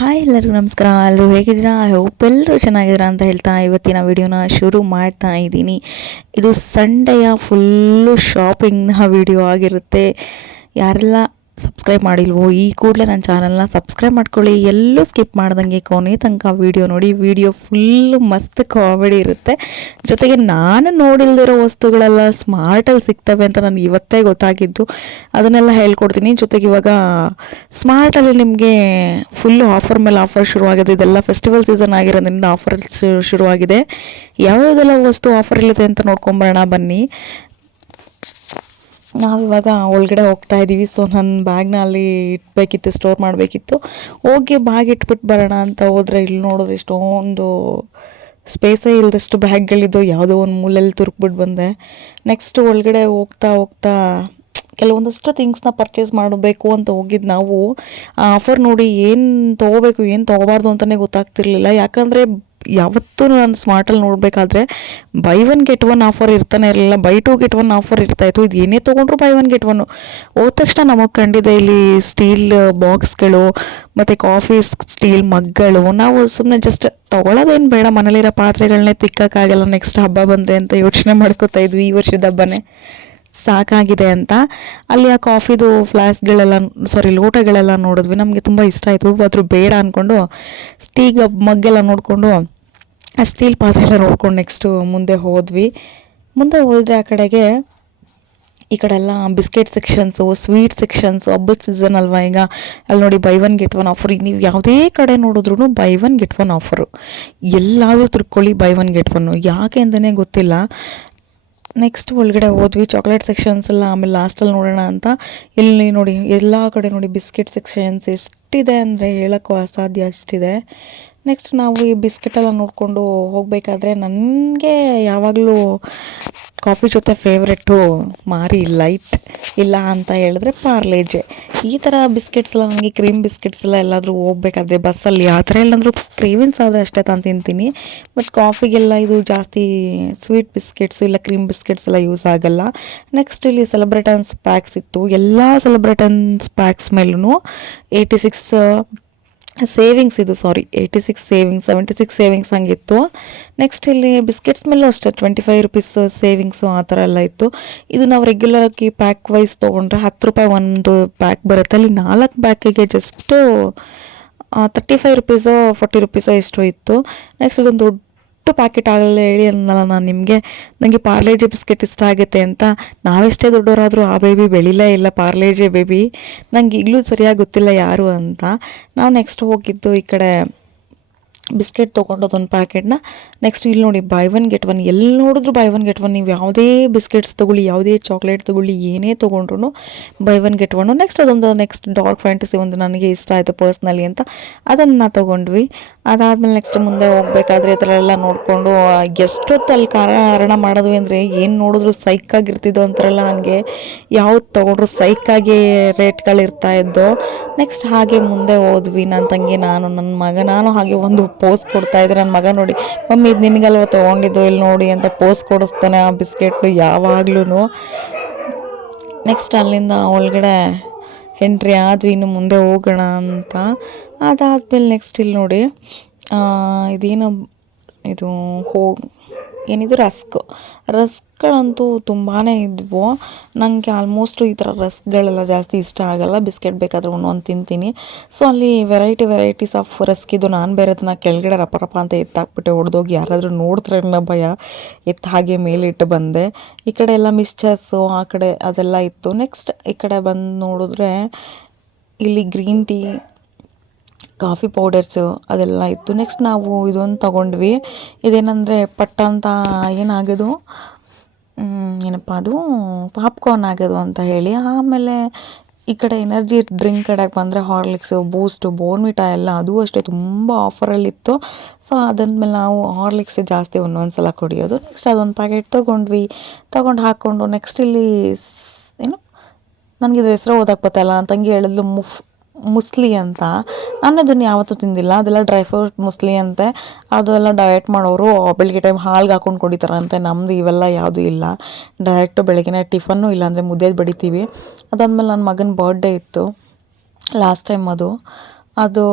Hi ಎಲ್ಲರಿಗೂ ನಮಸ್ಕಾರ. ಎಲ್ಲರೂ ಹೇಗಿದ್ದೀರಾ? ಐ ಹೋಪ್ ಎಲ್ಲರೂ ಚೆನ್ನಾಗಿದ್ದೀರಾ ಅಂತ ಹೇಳ್ತಾ ಇವತ್ತಿನ ವಿಡಿಯೋನ ಶುರು ಮಾಡ್ತಾ ಇದ್ದೀನಿ. ಇದು ಸಂಡೆಯ ಫುಲ್ಲು ಶಾಪಿಂಗ್ನ ವಿಡಿಯೋ ಆಗಿರುತ್ತೆ. ಯಾರೆಲ್ಲ ಸಬ್ಸ್ಕ್ರೈಬ್ ಮಾಡಿಲ್ವೋ, ಈ ಕೂಡಲೇ ನನ್ನ ಚಾನಲ್ನ ಸಬ್ಸ್ಕ್ರೈಬ್ ಮಾಡ್ಕೊಳ್ಳಿ. ಎಲ್ಲೂ ಸ್ಕಿಪ್ ಮಾಡ್ದಂಗೆ ಕೊನೆ ತನಕ ವಿಡಿಯೋ ನೋಡಿ. ವೀಡಿಯೋ ಫುಲ್ಲು ಮಸ್ತ್ ಕಾಮಿಡಿ ಇರುತ್ತೆ. ಜೊತೆಗೆ ನಾನು ನೋಡಿಲ್ದಿರೋ ವಸ್ತುಗಳೆಲ್ಲ ಸ್ಮಾರ್ಟಲ್ಲಿ ಸಿಗ್ತವೆ ಅಂತ ನನಗೆ ಇವತ್ತೇ ಗೊತ್ತಾಗಿದ್ದು. ಅದನ್ನೆಲ್ಲ ಹೇಳ್ಕೊಡ್ತೀನಿ. ಜೊತೆಗೆ ಇವಾಗ ಸ್ಮಾರ್ಟಲ್ಲಿ ನಿಮಗೆ ಫುಲ್ಲು ಆಫರ್ ಮೇಲೆ ಆಫರ್ ಶುರುವಾಗಿದೆ. ಇದೆಲ್ಲ ಫೆಸ್ಟಿವಲ್ ಸೀಸನ್ ಆಗಿರೋದ್ರಿಂದ ಆಫರ್ ಶುರುವಾಗಿದೆ. ಯಾವ್ಯಾವುದೆಲ್ಲ ವಸ್ತು ಆಫರ್ ಇಲ್ಲದೆ ಅಂತ ನೋಡ್ಕೊಂಬರೋಣ ಬನ್ನಿ. ನಾವಿವಾಗ ಒಳಗಡೆ ಹೋಗ್ತಾ ಇದ್ದೀವಿ ಸೊ ನನ್ನ ಬ್ಯಾಗ್ನ ಅಲ್ಲಿ ಇಟ್ಬೇಕಿತ್ತು ಸ್ಟೋರ್ ಮಾಡಬೇಕಿತ್ತು. ಹೋಗಿ ಬ್ಯಾಗ್ ಇಟ್ಬಿಟ್ಟು ಬರೋಣ ಅಂತ ಹೋದರೆ ಇಲ್ಲಿ ನೋಡಿದ್ರೆ ಇಷ್ಟೊಂದು ಸ್ಪೇಸೇ ಇಲ್ಲದಷ್ಟು ಬ್ಯಾಗ್ಗಳಿದ್ದು ಯಾವುದೋ ಒಂದು ಮೂಲೆಯಲ್ಲಿ ತುರುಕ್ಬಿಟ್ಟು ಬಂದೆ. ನೆಕ್ಸ್ಟ್ ಒಳಗಡೆ ಹೋಗ್ತಾ ಹೋಗ್ತಾ ಕೆಲವೊಂದಷ್ಟು ಥಿಂಗ್ಸ್ನ ಪರ್ಚೇಸ್ ಮಾಡಬೇಕು ಅಂತ ಹೋಗಿದ್ದು ನಾವು. ಆಫರ್ ನೋಡಿ ಏನು ತೊಗೋಬೇಕು, ಏನು ತೊಗೋಬಾರ್ದು ಅಂತಲೇ ಗೊತ್ತಾಗ್ತಿರ್ಲಿಲ್ಲ. ಯಾಕಂದರೆ ಯಾವತ್ತೂ ನಾನು ಸ್ಮಾರ್ಟಲ್ಲಿ ನೋಡಬೇಕಾದ್ರೆ buy one get one offer ಇರ್ತಾನೆ ಇರಲಿಲ್ಲ. Buy two get one offer ಇರ್ತಾಯಿತ್ತು ಇದು ಏನೇ ತೊಗೊಂಡ್ರು ಬೈ ಒನ್ ಗೆಟ್ ಒನ್ ಹೋದ ತಕ್ಷಣ ನಮಗೆ ಕಂಡಿದೆ ಇಲ್ಲಿ ಸ್ಟೀಲ್ ಬಾಕ್ಸ್ಗಳು ಮತ್ತು ಕಾಫಿ ಸ್ಟೀಲ್ ಮಗ್ಗಳು ನಾವು ಸುಮ್ಮನೆ ಜಸ್ಟ್ ತೊಗೊಳೋದೇನು ಬೇಡ. ಮನೇಲಿರೋ ಪಾತ್ರೆಗಳನ್ನೇ ತಿಕ್ಕೋಕ್ಕಾಗಲ್ಲ ನೆಕ್ಸ್ಟ್ ಹಬ್ಬ ಬಂದರೆ ಅಂತ ಯೋಚನೆ ಮಾಡ್ಕೋತಾ ಇದ್ವಿ ಈ ವರ್ಷದ ಹಬ್ಬನೇ. ಸಾಕಾಗಿದೆ ಅಂತ. ಅಲ್ಲಿ ಆ ಕಾಫಿದು ಫ್ಲಾಸ್ಕ್ಗಳೆಲ್ಲ ಸಾರಿ ಲೋಟಗಳೆಲ್ಲ ನೋಡಿದ್ವಿ. ನಮಗೆ ತುಂಬ ಇಷ್ಟ ಆಯಿತು. ಆದರೂ ಬೇಡ ಅಂದ್ಕೊಂಡು ಸ್ಟೀಗ್ ಮಗ್ಗೆಲ್ಲ ನೋಡಿಕೊಂಡು, ಆ ಸ್ಟೀಲ್ ಪಾತ್ರೆ ಎಲ್ಲ ನೋಡ್ಕೊಂಡು ನೆಕ್ಸ್ಟು ಮುಂದೆ ಹೋದ್ವಿ. ಮುಂದೆ ಹೋದರೆ ಆ ಕಡೆಗೆ ಈ ಕಡೆ ಎಲ್ಲ ಬಿಸ್ಕೆಟ್ ಸೆಕ್ಷನ್ಸು ಸ್ವೀಟ್ ಸೆಕ್ಷನ್ಸು ಹಬ್ಬದ ಸೀಸನ್ ಅಲ್ವಾ ಈಗ. ಅಲ್ಲಿ ನೋಡಿ buy one get one offer ಈಗ ನೀವು ಯಾವುದೇ ಕಡೆ ನೋಡಿದ್ರು buy one get one offer ಎಲ್ಲಾದರೂ ತಿರ್ಕೊಳ್ಳಿ ಬೈ ಒನ್ ಗೆಟ್ ಒನ್ನು ಯಾಕೆ ಅಂತಲೇ ಗೊತ್ತಿಲ್ಲ. ನೆಕ್ಸ್ಟ್ ಒಳಗಡೆ ಹೋದ್ವಿ ಚಾಕ್ಲೇಟ್ ಸೆಕ್ಷನ್ಸ್ ಎಲ್ಲ, ಆಮೇಲೆ ಲಾಸ್ಟಲ್ಲಿ ನೋಡೋಣ ಅಂತ. ಇಲ್ಲಿ ನೋಡಿ, ಎಲ್ಲ ಕಡೆ ನೋಡಿ ಬಿಸ್ಕೆಟ್ ಸೆಕ್ಷನ್ಸ್ ಎಷ್ಟಿದೆ ಅಂದರೆ ಹೇಳೋಕ್ಕೂ ಅಸಾಧ್ಯ ಅಷ್ಟಿದೆ. ನೆಕ್ಸ್ಟ್ ನಾವು ಈ ಬಿಸ್ಕೆಟೆಲ್ಲ ನೋಡಿಕೊಂಡು ಹೋಗಬೇಕಾದ್ರೆ ನನಗೆ ಯಾವಾಗಲೂ ಕಾಫಿ ಜೊತೆ ಫೇವ್ರೆಟ್ಟು ಮಾರಿ ಲೈಟ್ ಇಲ್ಲ ಅಂತ ಹೇಳಿದ್ರೆ ಪಾರ್ಲೇಜೆ ಈ ಥರ ಬಿಸ್ಕೆಟ್ಸ್ ಎಲ್ಲ ನನಗೆ ಕ್ರೀಮ್ ಬಿಸ್ಕೆಟ್ಸ್ ಎಲ್ಲ ಎಲ್ಲಾದರೂ ಹೋಗ್ಬೇಕಾದ್ರೆ ಬಸ್ಸಲ್ಲಿ ಆ ಥರ ಎಲ್ಲಾದರೂ ಕ್ರೀವಿನ್ಸ್ ಆದರೆ ಅಷ್ಟೇ ತಾನು ತಿಂತೀನಿ. ಬಟ್ ಕಾಫಿಗೆಲ್ಲ ಇದು ಜಾಸ್ತಿ ಸ್ವೀಟ್ ಬಿಸ್ಕೆಟ್ಸು ಇಲ್ಲ ಕ್ರೀಮ್ ಬಿಸ್ಕೆಟ್ಸ್ ಎಲ್ಲ ಯೂಸ್ ಆಗಲ್ಲ. ನೆಕ್ಸ್ಟ್ ಇಲ್ಲಿ ಸೆಲೆಬ್ರೇಟನ್ಸ್ ಪ್ಯಾಕ್ಸ್ ಇತ್ತು. ಎಲ್ಲ ಸೆಲೆಬ್ರೇಟನ್ಸ್ ಪ್ಯಾಕ್ಸ್ ಮೇಲೂ ಏಯ್ಟಿ ಸಿಕ್ಸ್ ಸೇವಿಂಗ್ಸ್ ಇದು sorry eighty six savings seventy six savings ಹಂಗಿತ್ತು next ಇಲ್ಲಿ ಬಿಸ್ಕೆಟ್ಸ್ ಮೇಲೂ ಅಷ್ಟೇ ಟ್ವೆಂಟಿ ಫೈವ್ ರುಪೀಸ್ ಸೇವಿಂಗ್ಸು ಆ ಥರ ಎಲ್ಲ ಇತ್ತು. ಇದು ನಾವು ರೆಗ್ಯುಲರಾಗಿ ಪ್ಯಾಕ್ ವೈಸ್ ತೊಗೊಂಡ್ರೆ ಹತ್ತು ರೂಪಾಯಿ ಒಂದು ಪ್ಯಾಕ್ ಬರುತ್ತೆ. ಅಲ್ಲಿ ನಾಲ್ಕು ಪ್ಯಾಕಿಗೆ ಜಸ್ಟು ತರ್ಟಿ ಫೈವ್ ರುಪೀಸೋ ಫೋರ್ಟಿ ರುಪೀಸೋ ಎಷ್ಟು ಇತ್ತು. ನೆಕ್ಸ್ಟ್ ಇದೊಂದು ದೊಡ್ಡ ಪ್ಯಾಕೆಟ್ ಆಗಲ್ಲ ಹೇಳಿ ಅನ್ನಲ್ಲ ನಾನು ನಿಮಗೆ. ನನಗೆ ಪಾರ್ಲೇಜಿ ಬಿಸ್ಕೆಟ್ ಇಷ್ಟ ಆಗುತ್ತೆ ಅಂತ. ನಾವೆಷ್ಟೇ ದೊಡ್ಡವರಾದರೂ ಆ ಬೇಬಿ ಬೆಳಿಲೇ ಇಲ್ಲ ಪಾರ್ಲೇಜಿ ಬೇಬಿ ನಂಗೆ ಈಗಲೂ ಸರಿಯಾಗಿ ಗೊತ್ತಿಲ್ಲ ಯಾರು ಅಂತ. ನಾವು ನೆಕ್ಸ್ಟ್ ಹೋಗಿದ್ದು ಈ ಕಡೆ ಬಿಸ್ಕೆಟ್ ತೊಗೊಂಡೋದೊಂದು ಪ್ಯಾಕೆಟ್ನ ನೆಕ್ಸ್ಟ್ ಇಲ್ಲಿ ನೋಡಿ ಬೈ ಒನ್ ಗೆಟ್ ಒನ್ ಎಲ್ಲಿ ನೋಡಿದ್ರು ಬೈ ಒನ್ ಗೆಟ್ ಒನ್ ನೀವು ಯಾವುದೇ ಬಿಸ್ಕೆಟ್ಸ್ ತೊಗೊಳ್ಳಿ, ಯಾವುದೇ ಚಾಕ್ಲೇಟ್ ತೊಗೊಳ್ಳಿ, ಏನೇ ತೊಗೊಂಡ್ರು buy one get one next ಅದೊಂದು ನೆಕ್ಸ್ಟ್ ಡಾರ್ಕ್ ಫ್ಯಾಂಟಸಿ ಒಂದು ನನಗೆ ಇಷ್ಟ ಆಯಿತು ಪರ್ಸ್ನಲಿ ಅಂತ ಅದನ್ನು ತೊಗೊಂಡ್ವಿ. ಅದಾದಮೇಲೆ ನೆಕ್ಸ್ಟ್ ಮುಂದೆ ಹೋಗ್ಬೇಕಾದ್ರೆ ಈ ಥರ ಎಲ್ಲ ನೋಡಿಕೊಂಡು ಎಷ್ಟೊತ್ತು ಅಲ್ಲಿ ಕಾರಣ ಮಾಡಿದ್ವಿ ಅಂದರೆ ಏನು ನೋಡಿದ್ರು ಸೈಕಾಗಿರ್ತಿದ್ದೋ ಅಂತಾರಲ್ಲ ಹಾಗೆ, ಯಾವ್ದು ತೊಗೊಂಡ್ರು ಸೈಕಾಗಿ ರೇಟ್ಗಳಿರ್ತಾ ಇದ್ದೋ ನೆಕ್ಸ್ಟ್ ಹಾಗೆ ಮುಂದೆ ಹೋದ್ವಿ ನನ್ನ ತಂಗಿ, ನಾನು ನನ್ನ ಮಗ, ನಾನು ಹಾಗೆ ಒಂದು ಪೋಸ್ ಕೊಡ್ತಾ ಇದ್ರೆ ನನ್ನ ಮಗ ನೋಡಿ, ಮಮ್ಮಿ ಇದು ನಿನಗಲ್ವ ತೊಗೊಂಡಿದ್ದು? ಇಲ್ಲಿ ನೋಡಿ ಅಂತ ಪೋಸ್ ಕೊಡಿಸ್ತಾನೆ ಆ ಬಿಸ್ಕೆಟ್ ಯಾವಾಗ್ಲೂ ನೆಕ್ಸ್ಟ್ ಅಲ್ಲಿಂದ ಒಳಗಡೆ ಎಂಟ್ರಿ ಆದ್ವಿ, ಇನ್ನು ಮುಂದೆ ಹೋಗೋಣ ಅಂತ. ಅದಾದ್ಮೇಲೆ ನೆಕ್ಸ್ಟ್ ಇಲ್ಲಿ ನೋಡಿ ಇದೇನು, ಇದು ಹೋ ಏನಿದು ರಸ್ಕ್. ರಸ್ಕ್ಗಳಂತೂ ತುಂಬಾ ಇದ್ವು. ನನಗೆ ಆಲ್ಮೋಸ್ಟು ಈ ಥರ ರಸ್ಕ್ಗಳೆಲ್ಲ ಜಾಸ್ತಿ ಇಷ್ಟ ಆಗಲ್ಲ. ಬಿಸ್ಕೆಟ್ ಬೇಕಾದರೆ ಒಂದೊಂದು ತಿಂತೀನಿ. ಸೊ ಅಲ್ಲಿ ವೆರೈಟಿ ವೆರೈಟೀಸ್ ಆಫ್ ರಸ್ಕ್ ಇದು ನಾನು ಬೇರೆ ಅದನ್ನ ಕೆಳಗಡೆ ರಪ ರಪ ಅಂತ ಎತ್ತಾಕ್ಬಿಟ್ಟೆ ಹೊಡೆದೋಗಿ ಯಾರಾದರೂ ನೋಡ್ತಾರೆ ಭಯ ಎತ್ತ ಹಾಗೆ ಮೇಲಿಟ್ಟು ಬಂದೆ. ಈ ಕಡೆ ಎಲ್ಲ ಮಿಸ್ಚರ್ಸು, ಆ ಕಡೆ ಅದೆಲ್ಲ ಇತ್ತು. ನೆಕ್ಸ್ಟ್ ಈ ಕಡೆ ಬಂದು ನೋಡಿದ್ರೆ ಇಲ್ಲಿ ಗ್ರೀನ್ ಟೀ ಕಾಫಿ ಪೌಡರ್ಸು ಅದೆಲ್ಲ ಇತ್ತು. ನೆಕ್ಸ್ಟ್ ನಾವು ಇದೊಂದು ತಗೊಂಡ್ವಿ. ಇದೇನಂದರೆ ಪಟ್ಟ ಅಂತ ಏನಾಗೋದು? ಏನಪ್ಪ ಅದು? ಪಾಪ್ಕಾರ್ನ್ ಆಗೋದು ಅಂತ ಹೇಳಿ. ಆಮೇಲೆ ಈ ಕಡೆ ಎನರ್ಜಿ ಡ್ರಿಂಕ್ ಕಡೆಗೆ ಬಂದರೆ ಹಾರ್ಲಿಕ್ಸು ಬೂಸ್ಟು ಬೋರ್ನ್ವಿಟಾ ಎಲ್ಲ ಅದು ಅಷ್ಟೇ ತುಂಬ ಆಫರಲ್ಲಿತ್ತು ಸೊ ಅದಾದ್ಮೇಲೆ ನಾವು ಹಾರ್ಲಿಕ್ಸ್ ಜಾಸ್ತಿ ಒಂದೊಂದು ಸಲ ಕುಡಿಯೋದು. ನೆಕ್ಸ್ಟ್ ಅದೊಂದು ಪ್ಯಾಕೆಟ್ ತೊಗೊಂಡ್ವಿ. ತೊಗೊಂಡು ಹಾಕ್ಕೊಂಡು ನೆಕ್ಸ್ಟ್ ಇಲ್ಲಿ ಏನು? ನನಗೆ ಇದ್ರ ಹೆಸರು ಓದಕ್ಕೆ ಬತ್ತಲ್ಲ ತಂಗಿ ಹೇಳಿದ್ಲು ಮುಫ್ ಮುಸ್ಲಿ ಅಂತ. ನಾನು ಅದನ್ನು ಯಾವತ್ತೂ ತಿಂದಿಲ್ಲ. ಅದೆಲ್ಲ ಡ್ರೈ ಫ್ರೂಟ್ ಮುಸ್ಲಿ ಅಂತೆ. ಅದೆಲ್ಲ ಡಯಟ್ ಮಾಡೋರು ಬೆಳಿಗ್ಗೆ ಟೈಮ್ ಹಾಲ್ಗೆ ಹಾಕೊಂಡು ಕುಡಿತಾರಂತೆ. ನಮ್ಮದು ಇವೆಲ್ಲ ಯಾವುದೂ ಇಲ್ಲ. ಡೈರೆಕ್ಟು ಬೆಳಗ್ಗೆ ಟಿಫನ್ನು ಇಲ್ಲಾಂದರೆ ಮುದ್ದೆ ಬಡಿತೀವಿ. ಅದಾದಮೇಲೆ ನನ್ನ ಮಗನ ಬರ್ಡೇ ಇತ್ತು. ಲಾಸ್ಟ್ ಟೈಮ್ ಅದು. ಅದು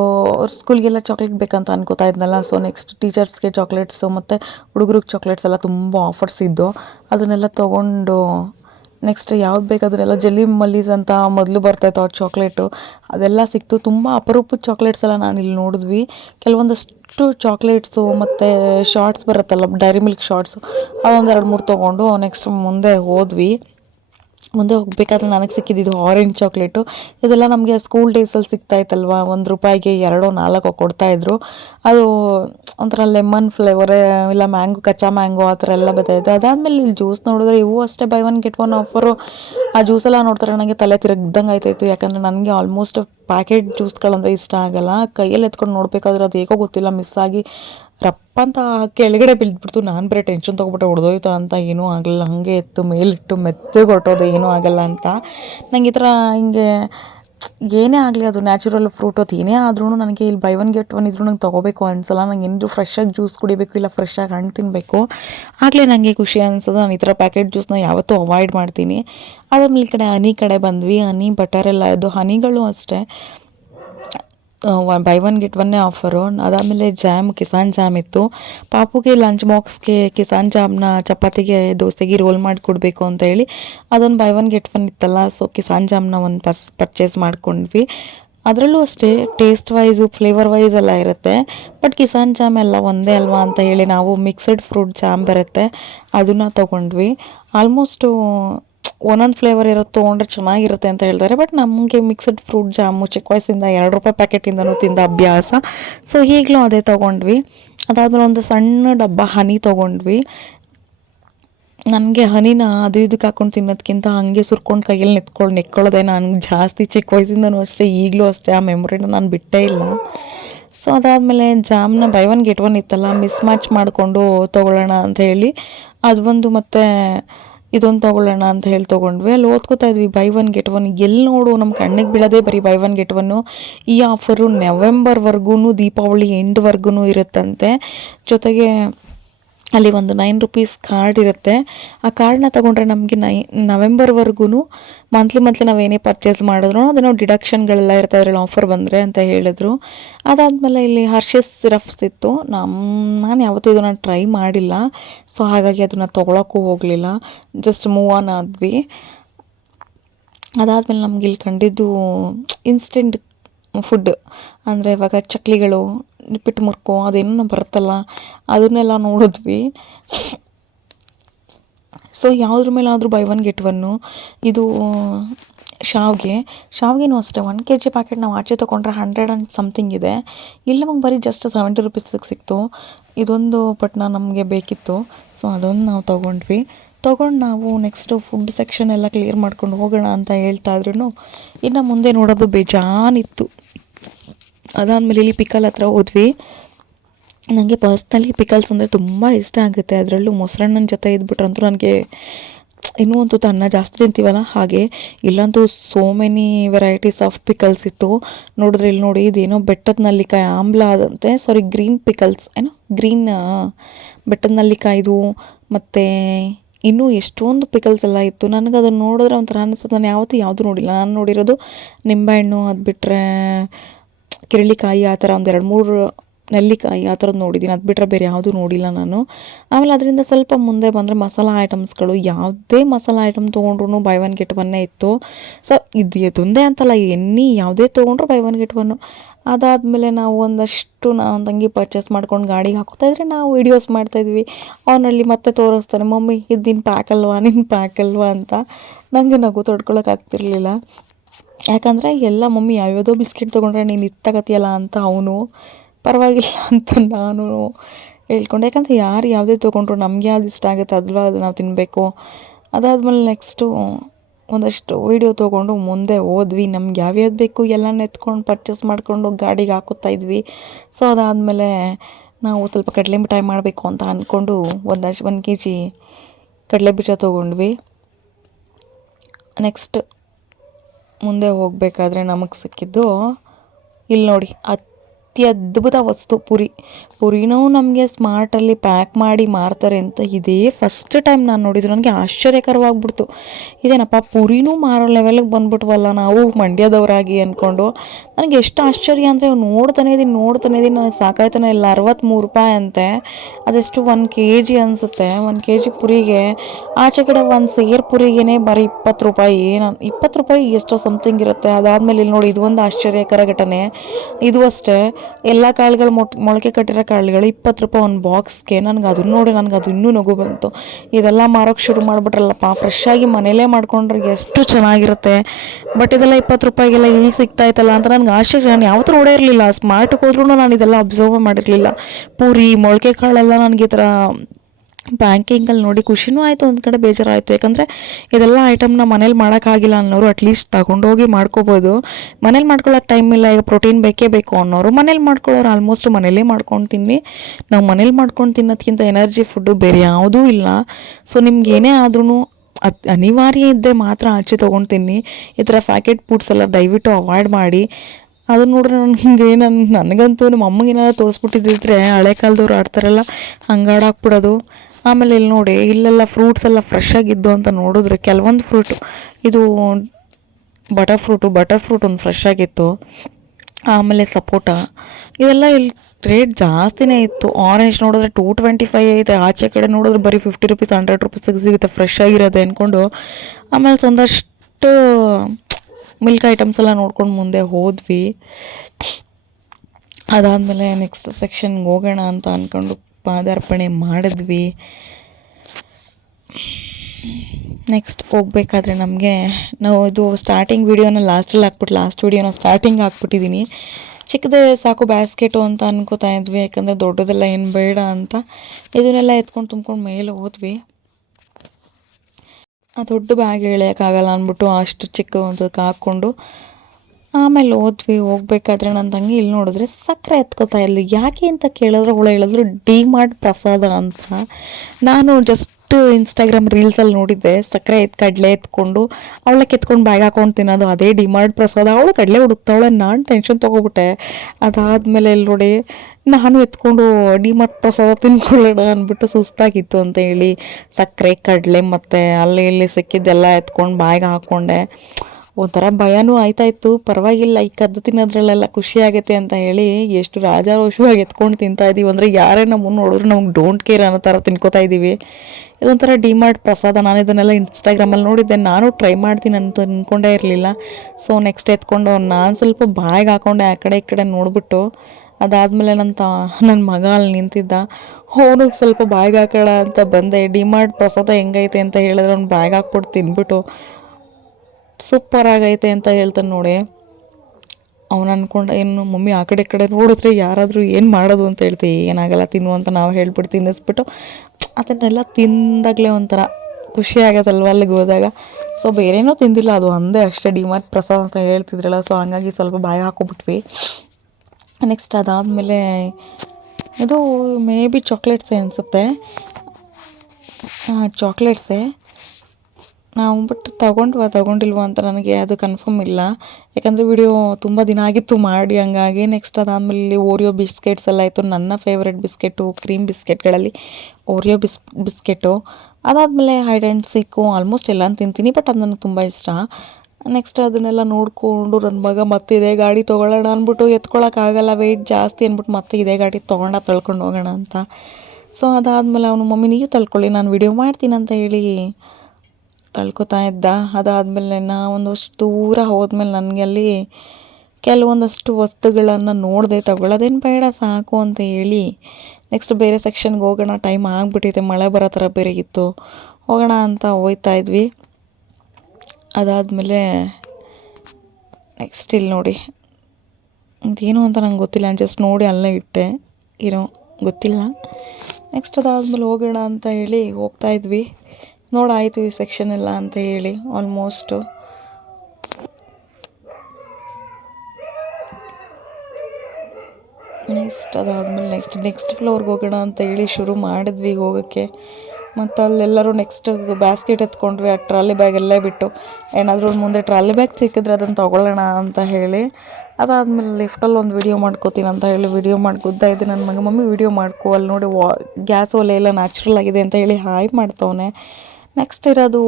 ಸ್ಕೂಲ್ಗೆಲ್ಲ ಚಾಕ್ಲೇಟ್ ಬೇಕಂತ ಅನ್ಕೋತಾ ಇದ್ನಲ್ಲ. ಸೊ ನೆಕ್ಸ್ಟ್ ಟೀಚರ್ಸ್ಗೆ ಚಾಕ್ಲೇಟ್ಸು ಮತ್ತು ಹುಡುಗ್ರಿಗೆ ಚಾಕ್ಲೇಟ್ಸ್ ಎಲ್ಲ ತುಂಬ ಆಫರ್ಸ್ ಇದ್ದು. ಅದನ್ನೆಲ್ಲ ತೊಗೊಂಡು ನೆಕ್ಸ್ಟ್ ಯಾವ್ದು ಬೇಕಾದ್ರೆಲ್ಲ ಜೆಲ್ಲಿ ಮಲ್ಲೀಸ್ ಅಂತ ಮೊದಲು ಬರ್ತಾಯಿತ್ತು ಆ ಚಾಕ್ಲೇಟು. ಅದೆಲ್ಲ ಸಿಕ್ತು. ತುಂಬ ಅಪರೂಪದ ಚಾಕ್ಲೇಟ್ಸ್ ಎಲ್ಲ ನಾನು ಇಲ್ಲಿ ನೋಡಿದ್ವಿ. ಕೆಲವೊಂದಷ್ಟು ಚಾಕ್ಲೇಟ್ಸು ಮತ್ತು ಶಾರ್ಟ್ಸ್ ಬರುತ್ತಲ್ಲ, ಡೈರಿ ಮಿಲ್ಕ್ ಶಾರ್ಟ್ಸು ಅದೊಂದು ಎರಡು ಮೂರು ತೊಗೊಂಡು ನೆಕ್ಸ್ಟ್ ಮುಂದೆ ಹೋದ್ವಿ. ಮುಂದೆ ಹೋಗಬೇಕಾದ್ರೆ ನನಗೆ ಸಿಕ್ಕಿದ್ದು ಆರೆಂಜ್ ಚಾಕ್ಲೇಟು ಇದೆಲ್ಲ ನಮಗೆ ಸ್ಕೂಲ್ ಡೇಸಲ್ಲಿ ಸಿಗ್ತಾ ಇತ್ತಲ್ವ ಒಂದು ರೂಪಾಯಿಗೆ ಎರಡೋ ನಾಲ್ಕೋ ಕೊಡ್ತಾಯಿದ್ರು. ಅದು ಒಂಥರ ಲೆಮನ್ ಫ್ಲೇವರ್ ಇಲ್ಲ ಮ್ಯಾಂಗೋ ಕಚ್ಚಾ ಮ್ಯಾಂಗೋ ಆ ಥರ ಎಲ್ಲ ಬರ್ತಾಯಿತ್ತು. ಅದಾದಮೇಲೆ ಇಲ್ಲಿ ಜ್ಯೂಸ್ ನೋಡಿದ್ರೆ ಇವು ಅಷ್ಟೇ buy one get one offer ಆ ಜ್ಯೂಸೆಲ್ಲ ನೋಡ್ತಾರೆ, ನನಗೆ ತಲೆ ತಿರುಗ್ದಂಗೆ ಆಯ್ತಾಯಿತ್ತು ಯಾಕಂದರೆ ನನಗೆ ಆಲ್ಮೋಸ್ಟ್ ಪ್ಯಾಕೆಟ್ ಜ್ಯೂಸ್ಗಳಂದರೆ ಇಷ್ಟ ಆಗಲ್ಲ. ಕೈಯಲ್ಲಿ ಎತ್ಕೊಂಡು ನೋಡಬೇಕಾದ್ರೆ ಅದು ಏಕೋ ಗೊತ್ತಿಲ್ಲ ಮಿಸ್ ಆಗಿ ರಪ್ಪ ಅಂತ ಕೆಳಗಡೆ ಬಿದ್ದುಬಿಡ್ತು ನಾನು ಬೇರೆ ಟೆನ್ಷನ್ ತೊಗೊಬಿಟ್ಟೆ ಹೊಡೆದೋಯ್ತು ಅಂತ ಏನೂ ಆಗಲಿಲ್ಲ. ಹಾಗೆ ಎತ್ತು, ಮೇಲಿಟ್ಟು ಮೆತ್ತಗೆ ಹೊರಟೋದು ಏನೂ ಆಗಲ್ಲ ಅಂತ. ನಂಗೆ ಈ ಥರ ಹಿಂಗೆ ಏನೇ ಆಗಲಿ ಅದು ನ್ಯಾಚುರಲ್ ಫ್ರೂಟ್ ಅದು ಏನೇ ಆದ್ರೂ ನನಗೆ ಇಲ್ಲಿ ಬೈ ಒನ್ ಗೆಟ್ ಒನ್ ಇದ್ರೂ ನಂಗೆ ತೊಗೋಬೇಕು ಅನ್ಸಲ್ಲ. ನಂಗೆ ಏನಾದರೂ ಫ್ರೆಶ್ಶಾಗಿ ಜ್ಯೂಸ್ ಕುಡಿಬೇಕು ಇಲ್ಲ ಫ್ರೆಶ್ಶಾಗಿ ಹಣ್ಣು ತಿನ್ನಬೇಕು ಆಗಲೇ ನನಗೆ ಖುಷಿ ಅನ್ಸೋದು. ನಾನು ಈ ಥರ ಪ್ಯಾಕೆಟ್ ಜ್ಯೂಸ್ನ ಯಾವತ್ತೂ ಅವಾಯ್ಡ್ ಮಾಡ್ತೀನಿ. ಅದಾದ್ಮೇಲೆ ಈ ಕಡೆ ಹನಿ ಕಡೆ ಬಂದ್ವಿ. ಹನಿ ಬಟರ್ ಎಲ್ಲ ಇದು ಹನಿಗಳು ಅಷ್ಟೇ. ಬೈ ಒನ್ ಗೆಟ್ ಒನ್ನೇ ಆಫರು ಅದಾದಮೇಲೆ ಜಾಮ್ ಕಿಸಾನ್ ಜಾಮ್ ಇತ್ತು. ಪಾಪುಗೆ ಲಂಚ್ ಬಾಕ್ಸ್ಗೆ ಕಿಸಾನ್ ಜಾಮ್ನ ಚಪಾತಿಗೆ ದೋಸೆಗೆ ರೋಲ್ ಮಾಡಿ ಕೊಡಬೇಕು ಅಂತ ಹೇಳಿ ಅದೊಂದು ಬೈ ಒನ್ ಗೆಟ್ ಒನ್ ಇತ್ತಲ್ಲ ಸೊ ಕಿಸಾನ್ ಜಾಮ್ನ ಒಂದು ಪಸ್ ಪರ್ಚೇಸ್ ಮಾಡ್ಕೊಂಡ್ವಿ. ಅದರಲ್ಲೂ ಅಷ್ಟೇ ಟೇಸ್ಟ್ ವೈಸು ಫ್ಲೇವರ್ ವೈಸ್ ಎಲ್ಲ ಇರುತ್ತೆ. ಬಟ್ ಕಿಸಾನ್ ಜಾಮ್ ಎಲ್ಲ ಒಂದೇ ಅಲ್ವಾ ಅಂತ ಹೇಳಿ ನಾವು ಮಿಕ್ಸಡ್ ಫ್ರೂಟ್ ಜಾಮ್ ಬರುತ್ತೆ, ಅದನ್ನು ತೊಗೊಂಡ್ವಿ. ಆಲ್ಮೋಸ್ಟು ಒಂದೊಂದು ಫ್ಲೇವರ್ ಇರೋದು ತೊಗೊಂಡ್ರೆ ಚೆನ್ನಾಗಿರುತ್ತೆ ಅಂತ ಹೇಳ್ತಾರೆ. ಬಟ್ ನಮಗೆ ಮಿಕ್ಸಡ್ ಫ್ರೂಟ್ ಜಾಮು, ಚಿಕ್ಕ ವಯಸ್ಸಿಂದ ಎರಡು ರೂಪಾಯಿ ಪ್ಯಾಕೆಟಿಂದನೂ ತಿಂದ ಅಭ್ಯಾಸ. ಸೊ ಈಗಲೂ ಅದೇ ತೊಗೊಂಡ್ವಿ. ಅದಾದಮೇಲೆ ಒಂದು ಸಣ್ಣ ಡಬ್ಬ ಹನಿ ತೊಗೊಂಡ್ವಿ. ನನಗೆ ಹನಿನ ಅದು ಇದಕ್ಕೆ ಹಾಕೊಂಡು ತಿನ್ನೋದಕ್ಕಿಂತ ಹಾಗೆ ಸುರ್ಕೊಂಡು ಕೈಯಲ್ಲಿ ನೆತ್ಕೊಂಡು ನೆಕ್ಕೊಳ್ಳೋದೆ ನಾನು ಜಾಸ್ತಿ ಚಿಕ್ಕ ವಯಸ್ಸಿಂದನೂ ಅಷ್ಟೇ, ಈಗಲೂ ಅಷ್ಟೇ ಆ ಮೆಮೊರಿನ ನಾನು ಬಿಟ್ಟೇ ಇಲ್ಲ. ಸೊ ಅದಾದಮೇಲೆ ಜಾಮ್ನ ಬೈ ಒನ್ ಗೆಟ್ ಒನ್ ಇತ್ತಲ್ಲ ಮಿಸ್ ಮ್ಯಾಚ್ ಮಾಡಿಕೊಂಡು ತೊಗೊಳ್ಳೋಣ ಅಂತ ಹೇಳಿ, ಅದು ಒಂದು ಮತ್ತು ಇದೊಂದು ತೊಗೊಳ್ಳೋಣ ಅಂತ ಹೇಳಿ ತೊಗೊಂಡ್ವಿ. ಅಲ್ಲಿ ಓದ್ಕೋತಾ ಇದ್ವಿ. ಬೈ ಒನ್ ಗೆಟ್ ಒನ್ ಎಲ್ಲಿ ನೋಡು ನಮ್ಮ ಕಣ್ಣಿಗೆ ಬೀಳೋದೇ ಬರೀ ಬೈ ಒನ್ ಗೆಟ್ ಒನ್ನು ಈ ಆಫರು ನವೆಂಬರ್ವರೆಗೂ ದೀಪಾವಳಿ ಎಂಡ್ವರ್ಗೂ ಇರುತ್ತಂತೆ. ಜೊತೆಗೆ ಅಲ್ಲಿ ಒಂದು ನೈನ್ ರುಪೀಸ್ ಕಾರ್ಡ್ ಇರುತ್ತೆ. ಆ ಕಾರ್ಡ್ನ ತಗೊಂಡ್ರೆ ನಮಗೆ ನೈ ನವೆಂಬರ್ವರೆಗೂ ಮಂತ್ಲಿ ಮಂತ್ಲಿ ನಾವು ಏನೇ ಪರ್ಚೇಸ್ ಮಾಡಿದ್ರು ಅದನ್ನು ಡಿಡಕ್ಷನ್ಗಳೆಲ್ಲ ಇರ್ತಾ ಅದರಲ್ಲಿ ಆಫರ್ ಬಂದರೆ ಅಂತ ಹೇಳಿದ್ರು. ಅದಾದಮೇಲೆ ಇಲ್ಲಿ ಹರ್ಷಸ್ ಸಿರಪ್ಸ್ ಇತ್ತು. ನಮ್ಮ ನಾನು ಯಾವತ್ತೂ ಇದನ್ನು ಟ್ರೈ ಮಾಡಿಲ್ಲ. ಸೊ ಹಾಗಾಗಿ ಅದನ್ನು ತೊಗೊಳಕ್ಕೂ ಹೋಗಲಿಲ್ಲ. ಜಸ್ಟ್ ಮೂವ್ ಆನ್ ಆದ್ವಿ. ಅದಾದಮೇಲೆ ನಮ್ಗೆ ಇಲ್ಲಿ ಕಂಡಿದ್ದು ಇನ್ಸ್ಟೆಂಟ್ ಫುಡ್ ಅಂದರೆ ಇವಾಗ ಚಕ್ಲಿಗಳು ನಿಪ್ಪಿಟ್ಟು ಮುರ್ಕೊ, ಅದೇನೋ ಬರುತ್ತಲ್ಲ, ಅದನ್ನೆಲ್ಲ ನೋಡಿದ್ವಿ. ಸೊ ಯಾವುದ್ರ ಮೇಲಾದರೂ ಬೈ ಒನ್ ಗೆಟ್ ಒನ್ನು ಇದು ಶಾವಿಗೆ. ಶಾವ್ಗೆನೂ ಅಷ್ಟೇ ಒನ್ ಕೆ ಜಿ ಪ್ಯಾಕೆಟ್ ನಾವು ಆಚೆ ತೊಗೊಂಡ್ರೆ ಹಂಡ್ರೆಡ್ ಆ್ಯಂಡ್ ಸಮಥಿಂಗ್ ಇದೆ. ಇಲ್ಲಿ, ನಮಗೆ ಬರೀ ಜಸ್ಟ್ ಸೆವೆಂಟಿ ರುಪೀಸಿಗೆ ಸಿಕ್ತು. ಇದೊಂದು ಪಟ್ನ ನಮಗೆ ಬೇಕಿತ್ತು. ಸೊ ಅದೊಂದು ನಾವು ತೊಗೊಂಡ್ವಿ. ತೊಗೊಂಡು ನಾವು ನೆಕ್ಸ್ಟು ಫುಡ್ ಸೆಕ್ಷನ್ ಎಲ್ಲ ಕ್ಲಿಯರ್ ಮಾಡ್ಕೊಂಡು ಹೋಗೋಣ ಅಂತ ಹೇಳ್ತಾ ಇದ್ರು ಇನ್ನು ಮುಂದೆ ನೋಡೋದು ಬೇಜಾನಿತ್ತು. ಅದಾದಮೇಲೆ ಇಲ್ಲಿ ಪಿಕಲ್ ಹತ್ರ ಹೋದ್ವಿ. ನನಗೆ ಪರ್ಸ್ನಲಿ ಪಿಕಲ್ಸ್ ಅಂದರೆ ತುಂಬ ಇಷ್ಟ ಆಗುತ್ತೆ. ಅದರಲ್ಲೂ ಮೊಸರಣ್ಣನ ಜೊತೆ ಇದ್ಬಿಟ್ರಂತೂ ನನಗೆ ಇನ್ನೂ ಒಂದು ತುತ್ತು ಅನ್ನ ಜಾಸ್ತಿ ತಿಂತೀವಲ್ಲ? ಹಾಗೆ ಇಲ್ಲಂತೂ so many varieties of pickles ಇತ್ತು. ನೋಡಿದ್ರೆ ಇಲ್ಲಿ ನೋಡಿ ಇದೇನೋ ಬೆಟ್ಟದ ನಲ್ಲಿಕಾಯಿ ಆಮ್ಲ ಆದಂತೆ. ಸಾರಿ ಗ್ರೀನ್ ಪಿಕಲ್ಸ್ ಏನೋ? ಗ್ರೀನ್ ಬೆಟ್ಟದ ನಲ್ಲಿಕಾಯಿದು. ಮತ್ತು ಇನ್ನೂ ಎಷ್ಟೊಂದು ಪಿಕಲ್ಸ್ ಎಲ್ಲ ಇತ್ತು. ನನಗೆ ಅದನ್ನು ನೋಡಿದ್ರೆ ಒಂಥರ ಅನಿಸ್ತದೆ ನಾನು ಯಾವತ್ತೂ ಯಾವುದು ನೋಡಿಲ್ಲ. ನಾನು ನೋಡಿರೋದು ನಿಂಬೆಹಣ್ಣು ಅದು ಬಿಟ್ಟರೆ ಕಿರಳಿಕಾಯಿ ಆ ಥರ ಒಂದು ಎರಡು ಮೂರು ನೆಲ್ಲಿಕಾಯಿ ಆ ಥರದ್ದು ನೋಡಿದ್ದೀನಿ. ಅದು ಬಿಟ್ಟರೆ ಬೇರೆ ಯಾವುದೂ ನೋಡಿಲ್ಲ ನಾನು. ಆಮೇಲೆ ಅದರಿಂದ ಸ್ವಲ್ಪ ಮುಂದೆ ಬಂದರೆ ಮಸಾಲ ಐಟಮ್ಸ್ಗಳು ಯಾವುದೇ ಮಸಾಲ ಐಟಮ್ ತೊಗೊಂಡ್ರು ಬೈ ಒನ್ ಗೆಟ್ ಒನ್ನೇ ಇತ್ತು. ಸೊ ಇದು ಇದೊಂದೇ ಅಂತಲ್ಲ ಎನ್ನಿ ಯಾವುದೇ ತೊಗೊಂಡ್ರು ಬೈ ಒನ್ ಗೆಟ್ ಒನ್ನು ಅದಾದಮೇಲೆ ನಾವು ಒಂದಷ್ಟು ಒಂದು ಅಂಗಿ ಪರ್ಚೇಸ್ ಮಾಡ್ಕೊಂಡು ಗಾಡಿಗೆ ಹಾಕೋತಾ ಇದ್ರೆ ನಾವು ವೀಡಿಯೋಸ್ ಮಾಡ್ತಾಯಿದ್ವಿ ಅವನಲ್ಲಿ ಮತ್ತೆ ತೋರಿಸ್ತಾನೆ, ಮಮ್ಮಿ, ಇದು ನಿನ್ನ ಪ್ಯಾಕಲ್ವಾ ನಿನ್ನ ಪ್ಯಾಕ್ ಅಲ್ವಾ ಅಂತ. ನನಗೆ ನಗು ತೊಡ್ಕೊಳಕ್ಕಾಗ್ತಿರ್ಲಿಲ್ಲ ಯಾಕಂದರೆ ಎಲ್ಲ ಮಮ್ಮಿ ಯಾವ್ಯಾವುದೋ ಬಿಸ್ಕೆಟ್ ತೊಗೊಂಡ್ರೆ ನೀನು ಇದು ಅಂತ ಅವನು. ಪರವಾಗಿಲ್ಲ ಅಂತ ನಾನು ಹೇಳ್ಕೊಂಡೆ. ಯಾಕಂದರೆ ಯಾರು ಯಾವುದೇ ತೊಗೊಂಡ್ರು ನಮಗೆ ಯಾವ್ದು ಇಷ್ಟ ಆಗುತ್ತೆ ಅಲ್ವಾ ಅದು ನಾವು ತಿನ್ನಬೇಕು ಅದಾದಮೇಲೆ ನೆಕ್ಸ್ಟು ಒಂದಷ್ಟು ವೀಡಿಯೋ ತೊಗೊಂಡು ಮುಂದೆ ಹೋದ್ವಿ. ನಮ್ಗೆ ಯಾವ್ಯಾವ್ದು ಬೇಕು ಎಲ್ಲನೂ ಎತ್ಕೊಂಡು ಪರ್ಚೇಸ್ ಮಾಡಿಕೊಂಡು ಗಾಡಿಗೆ ಹಾಕೋತಾ ಇದ್ವಿ. ಸೊ ಅದಾದಮೇಲೆ ನಾವು ಸ್ವಲ್ಪ ಕಡಲೆ ಮಿಠಾಯಿ ಮಾಡಬೇಕು ಅಂತ ಅಂದ್ಕೊಂಡು ಒಂದಷ್ಟು ಒಂದು ಕೆ ಜಿ ಕಡಲೆ ಬೀಜ ತೊಗೊಂಡ್ವಿ. ನೆಕ್ಸ್ಟ್ ಮುಂದೆ ಹೋಗಬೇಕಾದ್ರೆ ನಮಗೆ ಸಿಕ್ಕಿದ್ದು ಇಲ್ಲಿ ನೋಡಿ ಅತ್ಯದ್ಭುತ ವಸ್ತು, ಪುರಿ. ಪುರಿನೂ ನಮಗೆ ಸ್ಮಾರ್ಟಲ್ಲಿ ಪ್ಯಾಕ್ ಮಾಡಿ ಮಾರ್ತಾರೆ ಅಂತ ಇದೇ ಫಸ್ಟ್ ಟೈಮ್ ನಾನು ನೋಡಿದ್ರು ನನಗೆ ಆಶ್ಚರ್ಯಕರವಾಗ್ಬಿಡ್ತು. ಇದೇನಪ್ಪ, ಪುರಿನೂ ಮಾರೋ ಲೆವೆಲ್ಗೆ ಬಂದ್ಬಿಟ್ವಲ್ಲ ನಾವು ಮಂಡ್ಯದವರಾಗಿ ಅಂದ್ಕೊಂಡು ನನಗೆ ಎಷ್ಟು ಆಶ್ಚರ್ಯ ಅಂದರೆ ನೋಡ್ತಾನೆ ಇದೀನಿ ನೋಡ್ತಾನೆ ಇದೀನಿ. ನನಗೆ ಸಾಕಾಯ್ತಾನೆ ಇಲ್ಲ. ಅರವತ್ತ್ಮೂರು ರೂಪಾಯಿ ಅಂತೆ. ಅದೆಷ್ಟು ಒಂದು ಕೆ ಜಿ ಅನಿಸುತ್ತೆ. ಒಂದು ಕೆ ಜಿ ಪುರಿಗೆ. ಆಚೆ ಕಡೆ ಒಂದು ಸೇರ್ ಪುರಿಗೇನೆ ಬರೀ ಇಪ್ಪತ್ತು ರೂಪಾಯಿ. ನಾನು ಇಪ್ಪತ್ತು ರೂಪಾಯಿ ಎಷ್ಟೋ ಸಮಥಿಂಗ್ ಇರುತ್ತೆ. ಅದಾದಮೇಲೆ ಇಲ್ಲಿ ನೋಡಿ, ಇದು ಒಂದು ಆಶ್ಚರ್ಯಕರ ಘಟನೆ. ಇದು ಅಷ್ಟೇ. ಎಲ್ಲ ಕಾಳುಗಳು ಮೊಟ್, ಮೊಳಕೆ ಕಟ್ಟಿರೋ ಕಾಳುಗಳು ಇಪ್ಪತ್ತು ರೂಪಾಯಿ ಒಂದು ಬಾಕ್ಸ್ಗೆ ನನಗೆ ಅದನ್ನ ನೋಡಿ ನನಗೆ ಅದು ಇನ್ನೂ ನಗು ಬಂತು. ಇದೆಲ್ಲ ಮಾರೋಕ್ಕೆ ಶುರು ಮಾಡಿಬಿಟ್ರಲ್ಲಪ್ಪ. ಫ್ರೆಶ್ಶಾಗಿ ಮನೇಲೇ ಮಾಡ್ಕೊಂಡ್ರೆ ಎಷ್ಟು ಚೆನ್ನಾಗಿರುತ್ತೆ. ಬಟ್ ಇದೆಲ್ಲ ಇಪ್ಪತ್ತು ರೂಪಾಯಿಗೆಲ್ಲ ಇಲ್ಲಿ ಸಿಗ್ತಾ ಇತ್ತಲ್ಲ ಅಂತ ನನಗೆ ಆಶ್ಚರ್ಯ ನಾನು ಯಾವತ್ತೂ ನೋಡೇ ಇರಲಿಲ್ಲ. ಸ್ಮಾರ್ಟ್ಗೆ ಹೋದ್ರೂ ನಾನು ಇದೆಲ್ಲ ಅಬ್ಸರ್ವ್ ಮಾಡಿರಲಿಲ್ಲ. ಪೂರಿ, ಮೊಳಕೆ ಕಾಳೆಲ್ಲ ನನಗೆ ಈ ಥರ ಬ್ಯಾಂಕಿಂಗಲ್ಲಿ ನೋಡಿ ಖುಷಿನೂ ಆಯಿತು, ಒಂದು ಕಡೆ ಬೇಜಾರಾಯಿತು. ಯಾಕಂದರೆ ಇದೆಲ್ಲ ಐಟಮ್ನ ಮನೇಲಿ ಮಾಡೋಕ್ಕಾಗಿಲ್ಲ ಅನ್ನೋರು ಅಟ್ಲೀಸ್ಟ್ ತಗೊಂಡೋಗಿ ಮಾಡ್ಕೋಬೋದು. ಮನೇಲಿ ಮಾಡ್ಕೊಳ್ಳೋಕೆ ಟೈಮ್ ಇಲ್ಲ, ಈಗ ಪ್ರೋಟೀನ್ ಬೇಕೇ ಬೇಕು ಅನ್ನೋರು ಮನೇಲಿ ಮಾಡ್ಕೊಳ್ಳೋರು ಆಲ್ಮೋಸ್ಟ್ ಮನೇಲೇ ಮಾಡ್ಕೊಂಡು ತಿನ್ನಿ ನಾವು ಮನೇಲಿ ಮಾಡ್ಕೊಂಡು ತಿನ್ನೋದ್ಕಿಂತ ಎನರ್ಜಿ ಫುಡ್ಡು ಬೇರೆ ಯಾವುದೂ ಇಲ್ಲ. ಸೊ ನಿಮ್ಗೆ ಏನೇ ಆದ್ರೂ ಅತ್ ಅನಿವಾರ್ಯ ಇದ್ದರೆ ಮಾತ್ರ ಆಚೆ ತೊಗೊಂಡು ತಿನ್ನಿ ಈ ಥರ ಪ್ಯಾಕೆಟ್ ಫುಡ್ಸ್ ಎಲ್ಲ ದಯವಿಟ್ಟು ಅವಾಯ್ಡ್ ಮಾಡಿ. ಅದನ್ನ ನೋಡ್ರೆ ನನಗೆ ನನ್ನ ನನಗಂತೂ ನಮ್ಮ ಅಮ್ಮಗೆ ಏನಾದ್ರು ತೋರಿಸ್ಬಿಟ್ಟಿದ್ದಿದ್ರೆ ಹಳೆ ಕಾಲದವ್ರು ಆಡ್ತಾರಲ್ಲ ಹಂಗೆ ಆಡಾಕ್ಬಿಡೋದು ಆಮೇಲೆ ಇಲ್ಲಿ ನೋಡಿ, ಇಲ್ಲೆಲ್ಲ ಫ್ರೂಟ್ಸ್ ಎಲ್ಲ ಫ್ರೆಶ್ ಆಗಿದ್ದು ಅಂತ ನೋಡಿದ್ರೆ ಕೆಲವೊಂದು ಫ್ರೂಟ್ ಇದು ಬಟರ್ ಫ್ರೂಟು ಬಟರ್ ಫ್ರೂಟ್ ಒಂದು ಫ್ರೆಶ್ ಆಗಿತ್ತು. ಆಮೇಲೆ ಸಪೋಟ, ಇದೆಲ್ಲ ಇಲ್ಲಿ ರೇಟ್ ಜಾಸ್ತಿನೇ ಇತ್ತು. ಆರೆಂಜ್ ನೋಡಿದ್ರೆ ಟೂ ಟ್ವೆಂಟಿ ಫೈವ್ ಐತೆ. ಆಚೆ ಕಡೆ ನೋಡಿದ್ರೆ ಬರೀ ಫಿಫ್ಟಿ ರುಪೀಸ್ ಹಂಡ್ರೆಡ್ ರುಪೀಸಿಗೆ ಸಿಗುತ್ತೆ ಫ್ರೆಶ್ ಆಗಿರೋದು ಅಂದ್ಕೊಂಡು ಆಮೇಲೆ ಒಂದಷ್ಟು ಮಿಲ್ಕ್ ಐಟಮ್ಸ್ ಎಲ್ಲ ನೋಡ್ಕೊಂಡು ಮುಂದೆ ಹೋದ್ವಿ. ಅದಾದಮೇಲೆ ನೆಕ್ಸ್ಟ್ ಸೆಕ್ಷನ್ಗೆ ಹೋಗೋಣ ಅಂತ ಅಂದ್ಕೊಂಡು ಪಾದಾರ್ಪಣೆ ಮಾಡಿದ್ವಿ. ನೆಕ್ಸ್ಟ್ ಹೋಗ್ಬೇಕಾದ್ರೆ ನಮಗೆ, ನಾವು ಇದು ಸ್ಟಾರ್ಟಿಂಗ್ ವೀಡಿಯೋನ ಲಾಸ್ಟಲ್ಲಿ ಹಾಕ್ಬಿಟ್ಟು ಲಾಸ್ಟ್ ವೀಡಿಯೋನ ಸ್ಟಾರ್ಟಿಂಗ್ ಹಾಕ್ಬಿಟ್ಟಿದ್ದೀನಿ ಚಿಕ್ಕದೇ ಸಾಕು ಬ್ಯಾಸ್ಕೆಟು ಅಂತ ಅನ್ಕೋತಾ ಇದ್ವಿ, ಯಾಕಂದರೆ ದೊಡ್ಡದೆಲ್ಲ ಏನು ಬೇಡ ಅಂತ. ಇದನ್ನೆಲ್ಲ ಎತ್ಕೊಂಡು ತುಂಬ್ಕೊಂಡು ಮೇಲೆ ಹೋದ್ವಿ. ಆ ದೊಡ್ಡ ಬ್ಯಾಗ್ ಎಳೆಯೋಕ್ಕಾಗಲ್ಲ ಅಂದ್ಬಿಟ್ಟು ಅಷ್ಟು ಚಿಕ್ಕ ಒಂದು ಹಾಕ್ಕೊಂಡು ಆಮೇಲೆ ಹೋದ್ವಿ ಹೋಗ್ಬೇಕಾದ್ರೆ ನನ್ನ ತಂಗಿ ಇಲ್ಲಿ ನೋಡಿದ್ರೆ ಸಕ್ಕರೆ ಎತ್ಕೋತಾ ಇಲ್ಲ ಯಾಕೆ ಅಂತ ಕೇಳಿದ್ರೆ ಅವಳು ಹೇಳಿದ್ರು ಡಿ ಮಾರ್ಟ್ ಪ್ರಸಾದ ಅಂತ. ನಾನು ಜಸ್ಟ್ ಇನ್ಸ್ಟಾಗ್ರಾಮ್ ರೀಲ್ಸಲ್ಲಿ ನೋಡಿದ್ದೆ ಸಕ್ಕರೆ ಎತ್ ಕಡಲೆ ಎತ್ಕೊಂಡು ಅವಳಕ್ಕೆ ಎತ್ಕೊಂಡು ಬ್ಯಾಗ್ ಹಾಕೊಂಡು ತಿನ್ನೋದು, ಅದೇ ಡಿಮಾರ್ಟ್ ಪ್ರಸಾದ. ಅವಳು ಕಡಲೆ ಹುಡುಕ್ತಾವಳೆ ನಾನು ಟೆನ್ಷನ್ ತೊಗೊಬಿಟ್ಟೆ. ಅದಾದಮೇಲೆ ಇಲ್ಲಿ ನೋಡಿ, ನಾನು ಎತ್ಕೊಂಡು ಡಿಮಾರ್ಟ್ ಪ್ರಸಾದ ತಿನ್ಕೊಳ್ಳೋಣ ಅಂದ್ಬಿಟ್ಟು ಸುಸ್ತಾಗಿತ್ತು ಅಂತ ಹೇಳಿ ಸಕ್ಕರೆ ಕಡಲೆ ಮತ್ತು ಅಲ್ಲಿ ಇಲ್ಲಿ ಸಿಕ್ಕಿದ್ದೆಲ್ಲ ಎತ್ಕೊಂಡು ಬ್ಯಾಗ್ ಹಾಕ್ಕೊಂಡೆ ಒಂಥರ ಭಯನೂ ಆಯ್ತಾ ಇತ್ತು ಪರವಾಗಿಲ್ಲ, ಈ ಕದ್ದು ತಿನ್ನೋದ್ರಲ್ಲೆಲ್ಲ ಖುಷಿ ಆಗೈತೆ ಅಂತ ಹೇಳಿ ಎಷ್ಟು ರಾಜಾರೋಷವಾಗಿ ಎತ್ಕೊಂಡು ತಿಂತಾ ಇದೀವಿ. ಅಂದರೆ ಯಾರೇ ನಮ್ಮನ್ನು ನೋಡಿದ್ರು ನಮ್ಗೆ ಡೋಂಟ್ ಕೇರ್ ಅನ್ನೋ ಥರ ತಿನ್ಕೋತಾ ಇದ್ದೀವಿ ಇದೊಂಥರ ಡಿಮಾರ್ಟ್ ಪ್ರಸಾದ ನಾನು ಇದನ್ನೆಲ್ಲ ಇನ್ಸ್ಟಾಗ್ರಾಮಲ್ಲಿ ನೋಡಿದ್ದೆ. ನಾನು ಟ್ರೈ ಮಾಡ್ತೀನಿ ಅಂತ ಅಂದ್ಕೊಂಡೇ ಇರಲಿಲ್ಲ. ಸೊ ನೆಕ್ಸ್ಟ್ ಎತ್ಕೊಂಡು ನಾನು ಸ್ವಲ್ಪ ಬಾಯಿಗೆ ಹಾಕೊಂಡೆ ಆ ಕಡೆ ಈ ಕಡೆ ನೋಡ್ಬಿಟ್ಟು. ಅದಾದಮೇಲೆ ನನ್ನ ತ ನನ್ನ ಮಗ ಅಲ್ಲಿ ನಿಂತಿದ್ದ. ಅವನಿಗೆ ಸ್ವಲ್ಪ ಬಾಯಿಗೆ ಹಾಕೋಣ ಅಂತ ಬಂದೆ. ಡಿಮಾರ್ಟ್ ಪ್ರಸಾದ ಹೆಂಗೈತೆ ಅಂತ ಹೇಳಿದ್ರೆ ಅವ್ನು ಬ್ಯಾಗ್ ಹಾಕ್ಬಿಟ್ಟು ತಿನ್ಬಿಟ್ಟು. ಸೂಪರ್ ಆಗೈತೆ ಅಂತ ಹೇಳ್ತಾನೆ ನೋಡಿ. ಅವನು ಅಂದ್ಕೊಂಡ ಏನು ಮಮ್ಮಿ ಆ ಕಡೆ ಕಡೆ ನೋಡಿದ್ರೆ ಯಾರಾದರೂ ಏನು ಮಾಡೋದು ಅಂತ ಹೇಳ್ತೀವಿ ಏನಾಗಲ್ಲ ತಿನ್ನು ಅಂತ ನಾವು ಹೇಳ್ಬಿಟ್ಟು ತಿನ್ನಿಸ್ಬಿಟ್ಟು ಅದನ್ನೆಲ್ಲ ತಿಂದಾಗಲೇ ಒಂಥರ ಖುಷಿ ಆಗತ್ತಲ್ವ ಅಲ್ಲಿಗೆ ಹೋದಾಗ. ಸೊ ಬೇರೇನೂ ತಿಂದಿಲ್ಲ, ಅದು ಅಂದೇ ಅಷ್ಟೇ ಡಿಮಾರ್ ಪ್ರಸಾದ ಅಂತ ಹೇಳ್ತಿದ್ರಲ್ಲ ಸೊ ಹಂಗಾಗಿ ಸ್ವಲ್ಪ ಬಾಯಿ ಹಾಕೊಬಿಟ್ವಿ. ನೆಕ್ಸ್ಟ್ ಅದಾದಮೇಲೆ ಇದು ಮೇ ಬಿ ಚಾಕ್ಲೇಟ್ಸೇ ಅನಿಸುತ್ತೆ. ಚಾಕ್ಲೇಟ್ಸೇ ನಾವು ಬಟ್ ತಗೊಂಡ್ವ, ತಗೊಂಡಿಲ್ವಾ ಅಂತ ನನಗೆ ಅದು ಕನ್ಫರ್ಮ್ ಇಲ್ಲ. ಯಾಕಂದರೆ ವಿಡಿಯೋ ತುಂಬ ದಿನ ಆಗಿತ್ತು ಮಾಡಿ, ಹಂಗಾಗಿ ನೆಕ್ಸ್ಟ್ ಅದಾದಮೇಲೆ ಓರಿಯೋ ಬಿಸ್ಕೆಟ್ಸ್ ಎಲ್ಲ ಇತ್ತು ನನ್ನ ಫೇವ್ರೆಟ್ ಬಿಸ್ಕೆಟು ಕ್ರೀಮ್ ಬಿಸ್ಕೆಟ್ಗಳಲ್ಲಿ ಓರಿಯೋ ಬಿಸ್ ಬಿಸ್ಕೆಟು ಅದಾದಮೇಲೆ ಹೈಡ್ ಆ್ಯಂಡ್ ಸೀಕು ಆಲ್ಮೋಸ್ಟ್ ಎಲ್ಲ ತಿಂತೀನಿ ಬಟ್ ಅದು ನನಗೆ ತುಂಬ ಇಷ್ಟ. ನೆಕ್ಸ್ಟ್ ಅದನ್ನೆಲ್ಲ ನೋಡಿಕೊಂಡು ನನ್ನ ಮಗ ಮತ್ತೆ ಇದೇ ಗಾಡಿ ತೊಗೊಳ್ಳೋಣ ಅಂದ್ಬಿಟ್ಟು ಎತ್ಕೊಳ್ಳೋಕ್ಕಾಗಲ್ಲ ವೆಯ್ಟ್ ಜಾಸ್ತಿ ಅಂದ್ಬಿಟ್ಟು ಮತ್ತೆ ಇದೇ ಗಾಡಿ ತೊಗೊಂಡ ತಳ್ಕೊಂಡು ಹೋಗೋಣ ಅಂತ. ಸೊ ಅದಾದಮೇಲೆ ಅವನು, ಮಮ್ಮಿ, ನೀವು ತಳ್ಕೊಳ್ಳಿ, ನಾನು ವಿಡಿಯೋ ಮಾಡ್ತೀನಿ ಅಂತ ಹೇಳಿ ತಳ್ಕೊತಾ ಇದ್ದ. ಅದಾದಮೇಲೆ ಒಂದಷ್ಟು ದೂರ ಹೋದ್ಮೇಲೆ ನನಗೆ ಅಲ್ಲಿ ಕೆಲವೊಂದಷ್ಟು ವಸ್ತುಗಳನ್ನು ನೋಡಿದೆ ತಗೊಳ್ಳೋದೇನು ಬೇಡ, ಸಾಕು ಅಂತ ಹೇಳಿ. ನೆಕ್ಸ್ಟ್ ಬೇರೆ ಸೆಕ್ಷನ್ಗೆ ಹೋಗೋಣ ಟೈಮ್ ಆಗಿಬಿಟ್ಟಿದೆ. ಮಳೆ ಬರೋ ಥರ ಬೇರೆ ಇತ್ತು. ಹೋಗೋಣ ಅಂತ ಹೋಯ್ತಾ ಇದ್ವಿ. ಅದಾದಮೇಲೆ ನೆಕ್ಸ್ಟ್ ಇಲ್ಲಿ ನೋಡಿ. ಇದೇನು ಅಂತ ನಂಗೆ ಗೊತ್ತಿಲ್ಲ. ಜಸ್ಟ್ ನೋಡಿ ಅಲ್ಲೇ ಇಟ್ಟೆ. ಏನೋ ಗೊತ್ತಿಲ್ಲ. ನೆಕ್ಸ್ಟ್ ಅದಾದಮೇಲೆ ಹೋಗೋಣ ಅಂತ ಹೇಳಿ ಹೋಗ್ತಾ ಇದ್ವಿ. ನೋಡಾಯಿತು ಈ ಸೆಕ್ಷನ್ ಎಲ್ಲ ಅಂತ ಹೇಳಿ ಆಲ್ಮೋಸ್ಟು ನೆಕ್ಸ್ಟ್ ಅದಾದಮೇಲೆ ನೆಕ್ಸ್ಟ್ ನೆಕ್ಸ್ಟ್ ಫ್ಲೋರ್ಗೆ ಹೋಗೋಣ ಅಂತ ಹೇಳಿ ಶುರು ಮಾಡಿದ್ವಿ ಹೋಗೋಕ್ಕೆ. ಮತ್ತು ಅಲ್ಲೆಲ್ಲರೂ ನೆಕ್ಸ್ಟ್ ಬ್ಯಾಸ್ಕೆಟ್ ಎತ್ಕೊಂಡ್ವಿ, ಆ ಟ್ರಾಲಿ ಬ್ಯಾಗ್ ಎಲ್ಲೇ ಬಿಟ್ಟು. ಏನಾದರೂ ಮುಂದೆ ಟ್ರಾಲಿ ಬ್ಯಾಗ್ ಸಿಕ್ಕಿದ್ರೆ ಅದನ್ನು ತೊಗೊಳ್ಳೋಣ ಅಂತ ಹೇಳಿ. ಅದಾದಮೇಲೆ ಲಿಫ್ಟಲ್ಲಿ ಒಂದು ವಿಡಿಯೋ ಮಾಡ್ಕೋತೀನಿ ಅಂತ ಹೇಳಿ ವಿಡಿಯೋ ಮಾಡ್ಕೊತಾ ಇದ್ದೆ. ನನ್ನ ಮಗ, ಮಮ್ಮಿ ವಿಡಿಯೋ ಮಾಡ್ಕೊ. ಅಲ್ಲಿ ನೋಡಿ ವಾ ಗ್ಯಾಸ್ ಒಲೆ ಎಲ್ಲ ನ್ಯಾಚುರಲ್ ಆಗಿದೆ ಅಂತ ಹೇಳಿ ಹಾಯ್ ಮಾಡ್ತವನೆ. ನೆಕ್ಸ್ಟ್ ಇರೋದು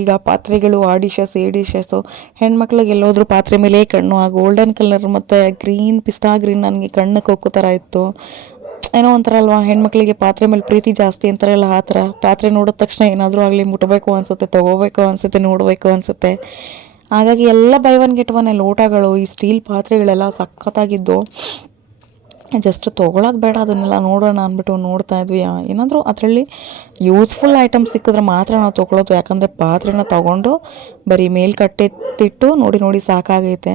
ಈಗ ಪಾತ್ರೆಗಳು, ಆ ಡಿಶಸ್ ಈ ಡಿಶಸ್ಸು ಹೆಣ್ಮಕ್ಳಿಗೆ ಎಲ್ಲೋದ್ರೂ ಪಾತ್ರೆ ಮೇಲೆ ಕಣ್ಣು, ಆ ಗೋಲ್ಡನ್ ಕಲರ್ ಮತ್ತು ಗ್ರೀನ್ ಪಿಸ್ತಾ ಗ್ರೀನ್ ನನಗೆ ಕಣ್ಣಕ್ಕೆ ಹೋಗೋ ಥರ ಇತ್ತು. ಏನೋ ಒಂಥರ ಅಲ್ವಾ, ಹೆಣ್ಮಕ್ಳಿಗೆ ಪಾತ್ರೆ ಮೇಲೆ ಪ್ರೀತಿ ಜಾಸ್ತಿ ಅಂತಾರಲ್ಲ ಆ ಥರ. ಪಾತ್ರೆ ನೋಡಿದ ತಕ್ಷಣ ಏನಾದರೂ ಆಗಲಿ ಮುಟ್ಟಬೇಕು ಅನಿಸುತ್ತೆ, ತೊಗೋಬೇಕು ಅನಿಸುತ್ತೆ, ನೋಡಬೇಕು ಅನಿಸುತ್ತೆ. ಹಾಗಾಗಿ ಎಲ್ಲ ಬೈ ಒನ್ ಗೆಟ್ ಒನ್ ಲೋಟಗಳು ಈ ಸ್ಟೀಲ್ ಪಾತ್ರೆಗಳೆಲ್ಲ ಸಖತ್ತಾಗಿದ್ದು. ಜಸ್ಟ್ ತೊಗೊಳೋದು ಬೇಡ ಅದನ್ನೆಲ್ಲ ನೋಡೋಣ ಅಂದ್ಬಿಟ್ಟು ನೋಡ್ತಾ ಇದ್ವಿ. ಏನಾದರೂ ಅದರಲ್ಲಿ ಯೂಸ್ಫುಲ್ ಐಟಮ್ ಸಿಕ್ಕಿದ್ರೆ ಮಾತ್ರ ನಾವು ತೊಗೊಳೋದು. ಯಾಕಂದರೆ ಪಾತ್ರೆನ ತೊಗೊಂಡು ಬರೀ ಮೇಲ್ಕಟ್ಟೆತ್ತಿಟ್ಟು ನೋಡಿ ನೋಡಿ ಸಾಕಾಗೈತೆ.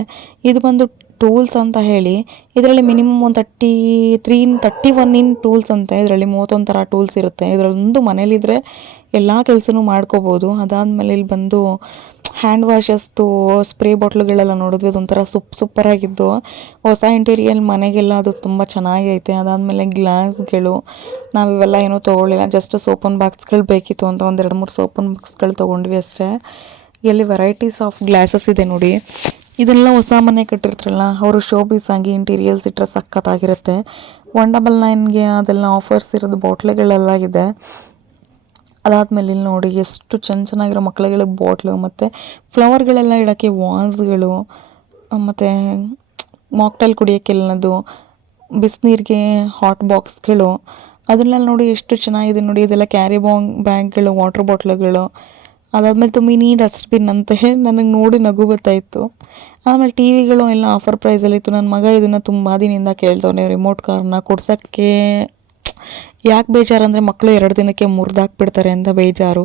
ಇದು ಬಂದು ಟೂಲ್ಸ್ ಅಂತ ಹೇಳಿ, ಇದರಲ್ಲಿ ಮಿನಿಮಮ್ ಒಂದು thirty three in thirty one in tools ಅಂತ ಇದರಲ್ಲಿ ಮೂವತ್ತೊಂದು ಥರ ಟೂಲ್ಸ್ ಇರುತ್ತೆ. ಇದರಲ್ಲೊಂದು ಮನೇಲಿದ್ದರೆ ಎಲ್ಲ ಕೆಲಸನೂ ಮಾಡ್ಕೋಬೋದು. ಅದಾದಮೇಲೆ ಇಲ್ಲಿ ಬಂದು ಹ್ಯಾಂಡ್ ವಾಶಸ್ದು ಸ್ಪ್ರೇ ಬಾಟ್ಲುಗಳೆಲ್ಲ ನೋಡಿದ್ವಿ, ಅದೊಂಥರ ಸುಪ್ ಸೂಪರಾಗಿದ್ದು ಹೊಸ ಇಂಟೀರಿಯಲ್ ಮನೆಗೆಲ್ಲ ಅದು ತುಂಬ ಚೆನ್ನಾಗೈತೆ. ಅದಾದಮೇಲೆ ಗ್ಲಾಸ್ಗಳು ನಾವು ಇವೆಲ್ಲ ಏನೂ ತೊಗೊಳ್ಳಿಲ್ಲ. ಜಸ್ಟ್ ಸೋಪನ್ ಬಾಕ್ಸ್ಗಳು ಬೇಕಿತ್ತು ಅಂತ ಒಂದು ಎರಡು ಮೂರು ಸೋಪನ್ ಬಾಕ್ಸ್ಗಳು ತೊಗೊಂಡ್ವಿ ಅಷ್ಟೇ. ಎಲ್ಲಿ ವೆರೈಟೀಸ್ ಆಫ್ ಗ್ಲಾಸಸ್ ಇದೆ ನೋಡಿ. ಇದೆಲ್ಲ ಹೊಸ ಮನೆ ಕಟ್ಟಿರ್ತಾರಲ್ಲ, ಅವರು ಶೋ ಪೀಸ್ ಆಗಿ ಇಂಟೀರಿಯಲ್ಸ್ ಇಟ್ಟರೆ ಸಖತ್ತಾಗಿರುತ್ತೆ. ಒನ್ ಡಬಲ್ ನೈನ್ಗೆ ಅದೆಲ್ಲ ಆಫರ್ಸ್ ಇರೋದು ಬಾಟ್ಲೆಗಳೆಲ್ಲ ಇದೆ ಅದಾದಮೇಲೆ ಇಲ್ಲಿ ನೋಡಿ ಎಷ್ಟು ಚೆನ್ನ ಚೆನ್ನಾಗಿರೋ ಮಕ್ಳುಗಳಿಗೆ ಬಾಟ್ಲು ಮತ್ತು ಫ್ಲವರ್ಗಳೆಲ್ಲ ಇಡೋಕ್ಕೆ ವಾಸ್ಗಳು ಮತ್ತು ಮಾಕ್ಟೈಲ್ ಕುಡಿಯೋಕ್ಕೆಲ್ಲದು, ಬಿಸಿನೀರಿಗೆ ಹಾಟ್ ಬಾಕ್ಸ್ಗಳು, ಅದನ್ನೆಲ್ಲ ನೋಡಿ ಎಷ್ಟು ಚೆನ್ನಾಗಿದೆ ನೋಡಿ. ಇದೆಲ್ಲ ಕ್ಯಾರಿ ಬಾಂಗ್ ಬ್ಯಾಗ್ಗಳು, ವಾಟರ್ ಬಾಟ್ಲುಗಳು, ಅದಾದಮೇಲೆ ಮಿನಿ ಡಸ್ಟ್ಬಿನ್ ಅಂತ ಹೇಳಿ ನನಗೆ ನೋಡಿ ನಗು ಬರ್ತಾಯಿತ್ತು ಆಮೇಲೆ ಟಿ ವಿಗಳು ಎಲ್ಲ ಆಫರ್ ಪ್ರೈಸಲ್ಲಿತ್ತು. ನನ್ನ ಮಗ ಇದನ್ನು ತುಂಬ ದಿನದಿಂದ ಕೇಳ್ತವನೆ, ರಿಮೋಟ್ ಕಾರ್ನ ಕೊಡ್ಸೋಕ್ಕೆ. ಯಾಕೆ ಬೇಜಾರು ಅಂದರೆ ಮಕ್ಕಳು ಎರಡು ದಿನಕ್ಕೆ ಮುರಿದಾಕ್ಬಿಡ್ತಾರೆ ಅಂತ ಬೇಜಾರು.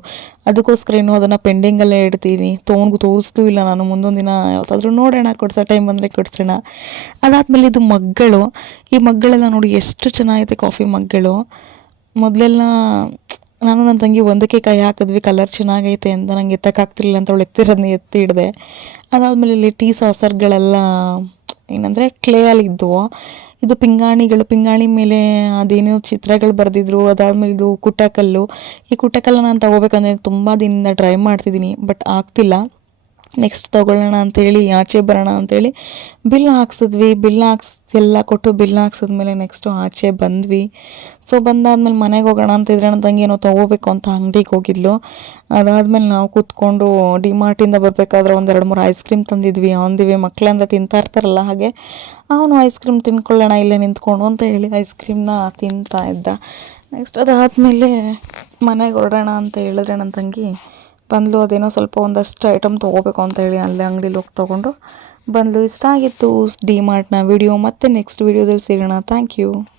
ಅದಕ್ಕೋಸ್ಕರ ಇನ್ನೂ ಅದನ್ನು ಪೆಂಡಿಂಗಲ್ಲೇ ಇಡ್ತೀನಿ. ತೊಗೊಂಡು ತೋರಿಸ್ತೂ ಇಲ್ಲ ನಾನು. ಮುಂದೊಂದು ದಿನ ಯಾವತ್ತಾದರೂ ನೋಡೋಣ, ಕೊಡ್ಸೋ ಟೈಮ್ ಬಂದರೆ ಕೊಡ್ಸೋಣ. ಅದಾದಮೇಲೆ ಇದು ಮಗ್ಗಳು. ಈ ಮಗ್ಗಳೆಲ್ಲ ನೋಡಿ ಎಷ್ಟು ಚೆನ್ನಾಗಿದೆ ಕಾಫಿ ಮಗ್ಗಳು. ಮೊದಲೆಲ್ಲ ನಾನು ನನ್ನ ತಂಗಿ ಒಂದಕ್ಕೆ ಕೈ ಹಾಕಿದ್ವಿ, ಕಲರ್ ಚೆನ್ನಾಗೈತೆ ಅಂತ. ನಂಗೆ ಎತ್ತಕ್ಕಾಗ್ತಿರ್ಲಿಲ್ಲ ಅಂತ ಅವಳು ಎತ್ತಿರೋದನ್ನ ಎತ್ತಿ ಹಿಡಿದೆ ಅದಾದಮೇಲೆ ಇಲ್ಲಿ ಟೀ ಸಾಸರ್ಗಳೆಲ್ಲ ಏನಂದರೆ ಕ್ಲೇ ಅಲ್ಲಿ ಇದ್ವು. ಇದು ಪಿಂಗಾಣಿಗಳು, ಪಿಂಗಾಣಿ ಮೇಲೆ ಅದೇನೋ ಚಿತ್ರಗಳು ಬರೆದಿದ್ರು, ಅದಾದಮೇಲೆ ಇದು ಕುಟಕಲ್ಲು. ಈ ಕುಟ್ಟಕಲ್ಲ ನಾನು ತಗೋಬೇಕಂದ್ರೆ ತುಂಬ ದಿನದಿಂದ ಟ್ರೈ ಮಾಡ್ತಿದ್ದೀನಿ ಬಟ್ ಆಗ್ತಿಲ್ಲ. ನೆಕ್ಸ್ಟ್ ತೊಗೊಳ್ಳೋಣ ಅಂತೇಳಿ, ಆಚೆ ಬರೋಣ ಅಂತೇಳಿ ಬಿಲ್ ಹಾಕ್ಸಿದ್ವಿ. ಬಿಲ್ ಹಾಕ್ಸ್, ಎಲ್ಲ ಕೊಟ್ಟು ಬಿಲ್ ಹಾಕ್ಸಿದ್ಮೇಲೆ ನೆಕ್ಸ್ಟು ಆಚೆ ಬಂದ್ವಿ. ಸೊ ಬಂದಾದ್ಮೇಲೆ ಮನೆಗೆ ಹೋಗೋಣ ಅಂತಿದ್ರೆ ನನ್ನ ತಂಗಿ ಏನೋ ತೊಗೋಬೇಕು ಅಂತ ಅಂಗಡಿಗೆ ಹೋಗಿದ್ಲು. ಅದಾದಮೇಲೆ ನಾವು ಕೂತ್ಕೊಂಡು ಡಿಮಾರ್ಟಿಂದ ಬರಬೇಕಾದ್ರೆ ಒಂದೆರಡು ಮೂರು ಐಸ್ ಕ್ರೀಮ್ ತಂದಿದ್ವಿ. ಅಂದಿವಿ ಮಕ್ಕಳಿಂದ ತಿಂತಾ ಇರ್ತಾರಲ್ಲ ಹಾಗೆ. ಅವನು ಐಸ್ ಕ್ರೀಮ್ ತಿನ್ಕೊಳ್ಳೋಣ, ಇಲ್ಲೇ ನಿಂತ್ಕೊಂಡು ಅಂತ ಹೇಳಿ ಐಸ್ ಕ್ರೀಮ್ನ ತಿಂತಾ ಇದ್ದ. ನೆಕ್ಸ್ಟ್ ಅದಾದಮೇಲೆ ಮನೆಗೆ ಹೊರಡೋಣ ಅಂತ ಹೇಳಿದ್ರೆ ನನ್ನ ತಂಗಿ ಬಂದ್ಲು, ಅದೇನೋ ಸ್ವಲ್ಪ ಒಂದಷ್ಟು ಐಟಮ್ ತೊಗೋಬೇಕು ಅಂತ ಹೇಳಿ ಅಲ್ಲೇ ಅಂಗಡಿಲಿ ಹೋಗಿ ತೊಗೊಂಡು ಬಂದ್ಲು. ಇಷ್ಟ ಆಗಿತ್ತು ಡಿ ಮಾರ್ಟ್ನ ವಿಡಿಯೋ. ಮತ್ತೆ ನೆಕ್ಸ್ಟ್ ವಿಡಿಯೋದಲ್ಲಿ ಸಿಗೋಣ. Thank you.